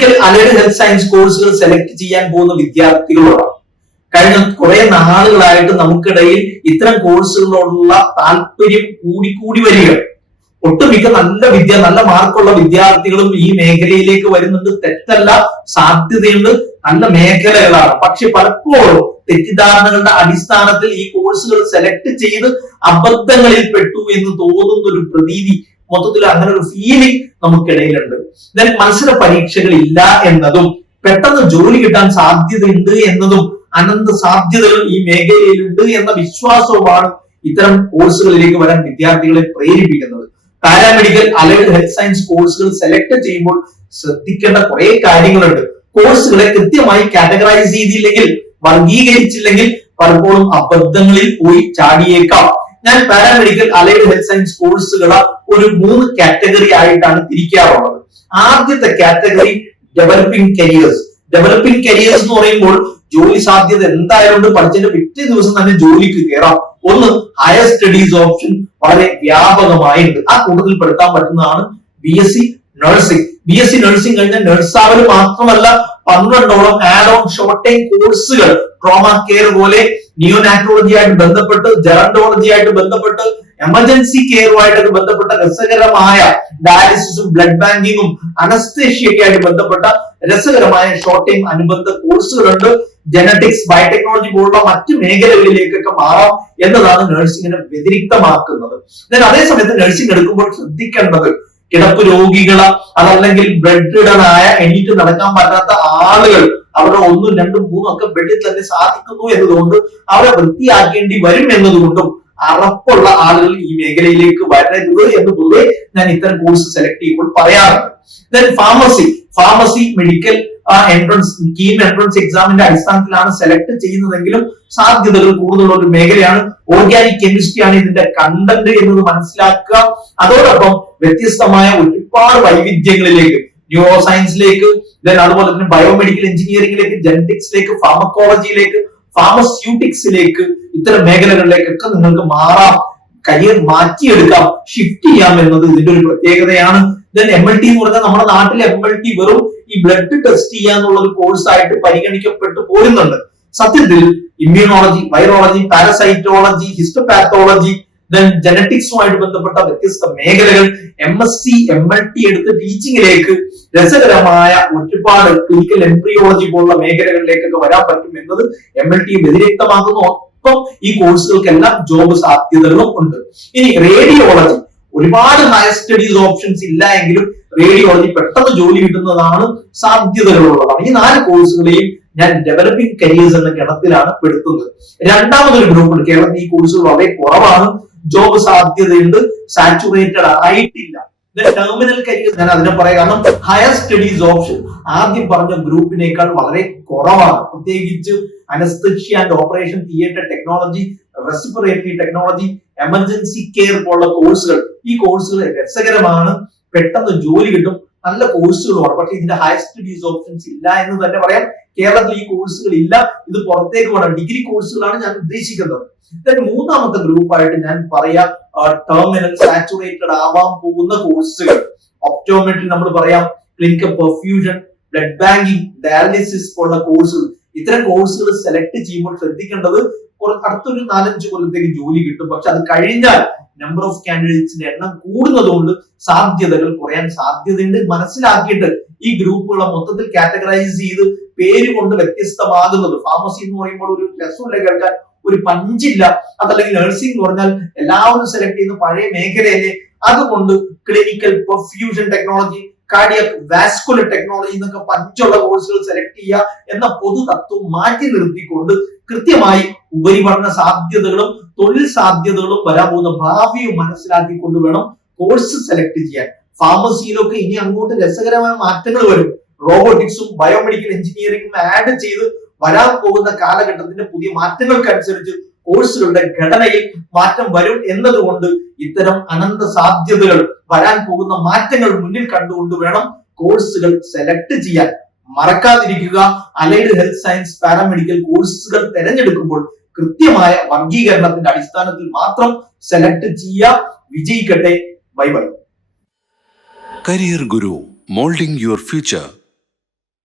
Paramedical allied health science കോഴ്സുകൾ select ചെയ്യാൻ പോകുന്ന വിദ്യാർത്ഥികളോടാണ് കഴിഞ്ഞ കുറെ നാളുകളായിട്ട് നമുക്കിടയിൽ ഇത്തരം കോഴ്സുകളോടുള്ള താല്പര്യം കൂടിക്കൂടി വരിക ഒട്ടുമിക്ക നല്ല വിദ്യ നല്ല മാർക്കുള്ള വിദ്യാർത്ഥികളും ഈ മേഖലയിലേക്ക് വരുന്നുണ്ട് തെറ്റല്ല സാധ്യതയുണ്ട് നല്ല മേഖലകളാണ്. പക്ഷെ പലപ്പോഴും തെറ്റിദ്ധാരണകളുടെ അടിസ്ഥാനത്തിൽ ഈ കോഴ്സുകൾ സെലക്ട് ചെയ്ത് അബദ്ധങ്ങളിൽ പെട്ടു എന്ന് തോന്നുന്ന ഒരു പ്രതീതി മൊത്തത്തിൽ അങ്ങനെ ഒരു ഫീലിംഗ് നമുക്കിടയിലുണ്ട്. ദെൻ മത്സര പരീക്ഷകൾ ഇല്ല എന്നതും പെട്ടെന്ന് ജോലി കിട്ടാൻ സാധ്യതയുണ്ട് എന്നതും അനന്ത സാധ്യതകൾ ഈ മേഖലയിലുണ്ട് എന്ന വിശ്വാസവുമാണ് ഇത്തരം കോഴ്സുകളിലേക്ക് വരാൻ വിദ്യാർത്ഥികളെ പ്രേരിപ്പിക്കുന്നത്. പാരാമെഡിക്കൽ അലൈഡ് ഹെൽത്ത് സയൻസ് കോഴ്സുകൾ സെലക്ട് ചെയ്യുമ്പോൾ ശ്രദ്ധിക്കേണ്ട കുറെ കാര്യങ്ങളുണ്ട്. കോഴ്സുകളെ കൃത്യമായി കാറ്റഗറൈസ് ചെയ്തില്ലെങ്കിൽ വർഗീകരിച്ചില്ലെങ്കിൽ പലപ്പോഴും അബദ്ധങ്ങളിൽ പോയി ചാടിയേക്കാം. ഞാൻ പാരാമെഡിക്കൽ അലൈഡ് ഹെൽത്ത് സയൻസ് കോഴ്സുകളെ ഒരു മൂന്ന് കാറ്റഗറി ആയിട്ടാണ് തിരിക്കാറുള്ളത്. ആദ്യത്തെ category developing careers developing careers എന്ന് പറയുമ്പോൾ ജോലി സാധ്യത എന്തായാലും പഠിച്ചതിന്റെ പിറ്റേ ദിവസം തന്നെ ജോലിക്ക് കയറാം ഒന്ന് ഹയർ സ്റ്റഡീസ് ഓപ്ഷൻ വളരെ വ്യാപകമായിട്ടുണ്ട് ആ കൂട്ടത്തിൽ പെടുത്താൻ പറ്റുന്നതാണ് B S C nursing B S C nursing കഴിഞ്ഞാൽ നഴ്സാവൽ മാത്രമല്ല പന്ത്രണ്ടോളം ആഡ് ഓൺ ഷോർട്ട് ടൈം കോഴ്സുകൾ ട്രോമ കെയർ പോലെ നിയോനാട്രോളജി ആയിട്ട് ബന്ധപ്പെട്ട് ജെറണ്ടോളജി ആയിട്ട് ബന്ധപ്പെട്ട് എമർജൻസി കെയറുമായിട്ട് ബന്ധപ്പെട്ട രസകരമായ ഡയാലിസിസും ബ്ലഡ് ബാങ്കിങ്ങും അനസ്തേഷ്യയൊക്കെ ആയിട്ട് ബന്ധപ്പെട്ട രസകരമായ ഷോർട്ട് ടൈം അനുബന്ധ കോഴ്സുകളുണ്ട് ജനറ്റിക്സ് ബയോടെക്നോളജി പോലുള്ള മറ്റു മേഖലകളിലേക്കൊക്കെ മാറാം എന്നതാണ് നഴ്സിംഗിനെ വ്യതിരിക്തമാക്കുന്നത്. എന്നാൽ അതേ സമയത്ത് നഴ്സിംഗ് എടുക്കുമ്പോൾ ശ്രദ്ധിക്കേണ്ടത് കിടപ്പ് രോഗികൾ അതല്ലെങ്കിൽ ബ്ലഡ് റിഡനായ എണീറ്റ് നടക്കാൻ പറ്റാത്ത ആളുകൾ അവരുടെ ഒന്നും രണ്ടും മൂന്നും ഒക്കെ ബെഡിൽ തന്നെ സാധിക്കുന്നു എന്നതുകൊണ്ട് അവരെ വൃത്തിയാക്കേണ്ടി വരും എന്നതുകൊണ്ടും അറപ്പുള്ള ആളുകൾ ഈ മേഖലയിലേക്ക് വരരുത് എന്ന് പൊതുവെ ഞാൻ ഇത്തരം കോഴ്സ് സെലക്ട് ചെയ്യുമ്പോൾ പറയാറുണ്ട്. Then pharmacy pharmacy medical entrance KEAM entrance എക്സാമിന്റെ അടിസ്ഥാനത്തിലാണ് സെലക്ട് ചെയ്യുന്നതെങ്കിലും സാധ്യതകൾ കൂടുതലുള്ള ഒരു മേഖലയാണ്. ഓർഗാനിക് കെമിസ്ട്രി ആണ് ഇതിന്റെ കണ്ടന്റ് എന്നത് മനസ്സിലാക്കുക. അതോടൊപ്പം വ്യത്യസ്തമായ ഒരുപാട് വൈവിധ്യങ്ങളിലേക്ക് ന്യൂറോ സയൻസിലേക്ക് ദെൻ അതുപോലെ തന്നെ ബയോമെഡിക്കൽ എഞ്ചിനീയറിംഗിലേക്ക് ജനറ്റിക്സിലേക്ക് ഫാർമക്കോളജിയിലേക്ക് ഫാർമസ്യൂട്ടിക്സിലേക്ക് ഇത്തരം മേഖലകളിലേക്കൊക്കെ നിങ്ങൾക്ക് മാറാം. കരിയർ മാറ്റിയെടുക്കാം. ഷിഫ്റ്റ് ചെയ്യാം എന്നത് ഇതിന്റെ ഒരു പ്രത്യേകതയാണ്. ദെൻ എം എൽ ടി എന്ന് പറഞ്ഞാൽ നമ്മുടെ നാട്ടിൽ എം എൽ ടി വെറും ഈ ബ്ലഡ് ടെസ്റ്റ് ചെയ്യാന്നുള്ള ഒരു കോഴ്സായിട്ട് പരിഗണിക്കപ്പെട്ടു പോരുന്നുണ്ട്. സത്യത്തിൽ ഇമ്മ്യൂണോളജി വൈറോളജി പാരസൈറ്റോളജി ഹിസ്റ്റോപാത്തോളജി ജനറ്റിക്സുമായിട്ട് ബന്ധപ്പെട്ട വ്യത്യസ്ത മേഖലകൾ M S C M L T എടുത്ത് ടീച്ചിങ്ങിലേക്ക് രസകരമായ ഒരുപാട് ക്ലിനിക്കൽ എംബ്രിയോളജി പോലുള്ള മേഖലകളിലേക്കൊക്കെ വരാൻ പറ്റും എന്നത് എം എൽ ടി വ്യതിരക്തമാകുന്നു ഒപ്പം ഈ കോഴ്സുകൾക്കെല്ലാം ജോബ് സാധ്യതകളും ഉണ്ട്. ഇനി റേഡിയോളജി ഒരുപാട് ഹയർ സ്റ്റഡീസ് ഓപ്ഷൻസ് ഇല്ല എങ്കിലും റേഡിയോളജി പെട്ടെന്ന് ജോലി കിട്ടുന്നതാണ് സാധ്യതകളുള്ളതാണ്. ഈ നാല് കോഴ്സുകളെയും ഞാൻ ഡെവലപ്പിംഗ് കരിയേഴ്സ് എന്ന ഗണത്തിലാണ് പെടുത്തുന്നത്. രണ്ടാമതൊരു ഗ്രൂപ്പ് കേരളത്തിൽ ഈ കോഴ്സുകൾ വളരെ കുറവാണ്. ജോബ് സാധ്യതയുണ്ട് സാച്ചുറേറ്റഡ് ആയിട്ടില്ല. ടെർമിനൽ കരിയർ ഞാൻ അതിനെ പറയാം. കാരണം ഹയർ സ്റ്റഡീസ് ഓപ്ഷൻ ആദ്യം പറഞ്ഞ ഗ്രൂപ്പിനേക്കാൾ വളരെ കുറവാണ്. പ്രത്യേകിച്ച് anaesthesia and operation theatre technology respiratory technology emergency care പോലുള്ള കോഴ്സുകൾ ഈ കോഴ്സുകൾ രസകരമാണ്. പെട്ടെന്ന് ജോലി കിട്ടും. നല്ല കോഴ്സുകളുമാണ് പക്ഷെ ഇതിന്റെ ഹയർ സ്റ്റഡീസ് ഓപ്ഷൻസ് ഇല്ല എന്ന് തന്നെ പറയാം. കേരളത്തിൽ ഈ കോഴ്സുകൾ ഇല്ല. ഇത് പുറത്തേക്ക് പോകണം ഡിഗ്രി കോഴ്സുകളാണ് ഞാൻ ഉദ്ദേശിക്കുന്നത്. മൂന്നാമത്തെ ഗ്രൂപ്പായിട്ട് ഞാൻ പറയാ ടെർമിനൽ സാച്ചുറേറ്റഡ് ആവാൻ പോകുന്ന കോഴ്സുകൾ ഒപ്റ്റോമെട്രി നമ്മൾ പറയാം clinical perfusion blood banking dialysis പോലുള്ള കോഴ്സുകൾ ഇത്തരം കോഴ്സുകൾ സെലക്ട് ചെയ്യുമ്പോൾ ശ്രദ്ധിക്കേണ്ടത് അടുത്തൊരു നാലഞ്ച് കൊല്ലത്തേക്ക് ജോലി കിട്ടും. പക്ഷെ അത് കഴിഞ്ഞാൽ നമ്പർ ഓഫ് കാൻഡിഡേറ്റ്സിന്റെ എണ്ണം കൂടുന്നതുകൊണ്ട് സാധ്യതകൾ കുറയാൻ സാധ്യതയുണ്ട്. മനസ്സിലാക്കിയിട്ട് ഈ ഗ്രൂപ്പുകളെ മൊത്തത്തിൽ കാറ്റഗറൈസ് ചെയ്ത് പേര് കൊണ്ട് വ്യത്യസ്തമാകുന്നത്. ഫാർമസി എന്ന് പറയുമ്പോൾ ഒരു രസമില്ല കേൾക്കാൻ? ഒരു പഞ്ചില്ല. അതല്ലെങ്കിൽ നഴ്സിംഗ് എന്ന് പറഞ്ഞാൽ എല്ലാവരും സെലക്ട് ചെയ്യുന്ന പഴയ മേഖലയല്ലേ? അതുകൊണ്ട് clinical perfusion technology cardiac vascular technology എന്നൊക്കെ പഞ്ചുള്ള കോഴ്സുകൾ സെലക്ട് ചെയ്യുക എന്ന പൊതു തത്വം മാറ്റി നിർത്തിക്കൊണ്ട് കൃത്യമായി ഉപരിപഠന സാധ്യതകളും തൊഴിൽ സാധ്യതകളും വരാൻ പോകുന്ന ഭാവിയും മനസ്സിലാക്കിക്കൊണ്ട് വേണം കോഴ്സ് സെലക്ട് ചെയ്യാൻ. ഫാർമസിയിലൊക്കെ ഇനി അങ്ങോട്ട് രസകരമായ മാറ്റങ്ങൾ വരും. റോബോട്ടിക്സും ബയോമെഡിക്കൽ എഞ്ചിനീയറിംഗും ആഡ് ചെയ്ത് വരാൻ പോകുന്ന കാലഘട്ടത്തിന്റെ പുതിയ മാറ്റങ്ങൾക്കനുസരിച്ച് കോഴ്സുകളുടെ ഘടനയിൽ മാറ്റം വരും എന്നതുകൊണ്ട് ഇത്തരം അനന്ത സാധ്യതകൾ വരാൻ പോകുന്ന മാറ്റങ്ങൾ മുന്നിൽ കണ്ടുകൊണ്ട് വേണം കോഴ്സുകൾ സെലക്ട് ചെയ്യാൻ. മറക്കാതിരിക്കുക. അലൈഡ് ഹെൽത്ത് സയൻസ് പാരാമെഡിക്കൽ കോഴ്സുകൾ തിരഞ്ഞെടുക്കുമ്പോൾ കൃത്യമായ വർഗീകരണത്തിന്റെ അടിസ്ഥാനത്തിൽ മാത്രം സെലക്ട് ചെയ്യുക വിജയിക്കട്ടെ. Bye bye Career Guru, molding your future.